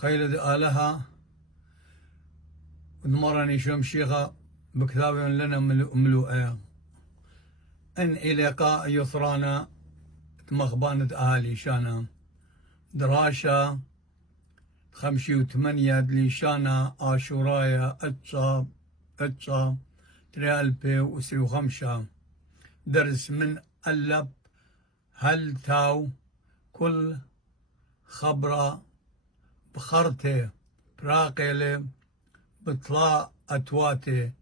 خيل آلها ودمرني شمشيخة بكتاب لنا ملوءة إن إليقاء يثرانا مخبانة أهالي شانا دراشة 58 دلي شانا آشورايا أتشا 2005 درس من ألب هل تاو كل خبرة بخرته براقلة بطلاء أتواته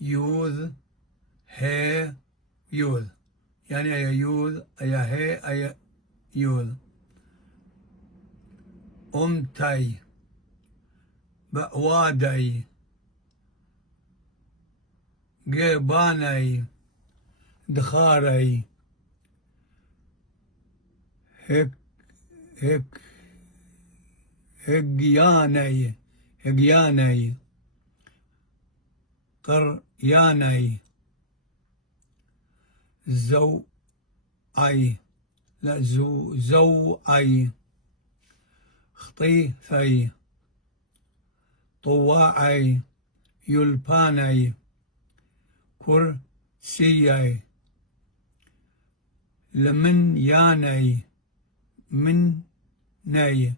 يوذ هي يوذ يعني أي يوذ أي هي أي يوذ أمتي بأوادي قيباني دخاري هجياني قرياني زوعي خطيثي طواعي يلباني كرسيي لمن ياني من ني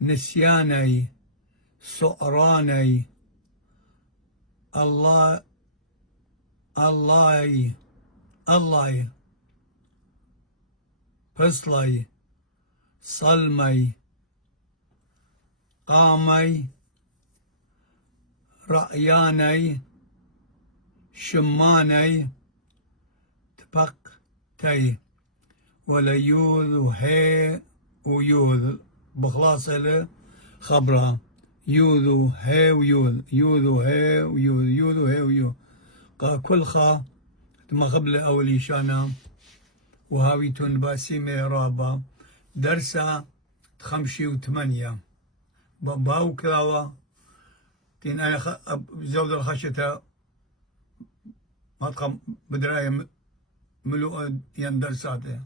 نسياني سؤراني الله فصلي صلمي قامي رأياني شماني تبقتي ولا يوذ وهي ويوذ بخلاصة له خبره يوذ هي ويوذ يوذ وهي ويوذ يوذ وهي ويوذ كل خا مغبلة أولي شانا وهاويتون باسيمي رابا درسا 58 باو كلاوة تين أنا زود الخشية ما تقام بدراية ملوء ين درساته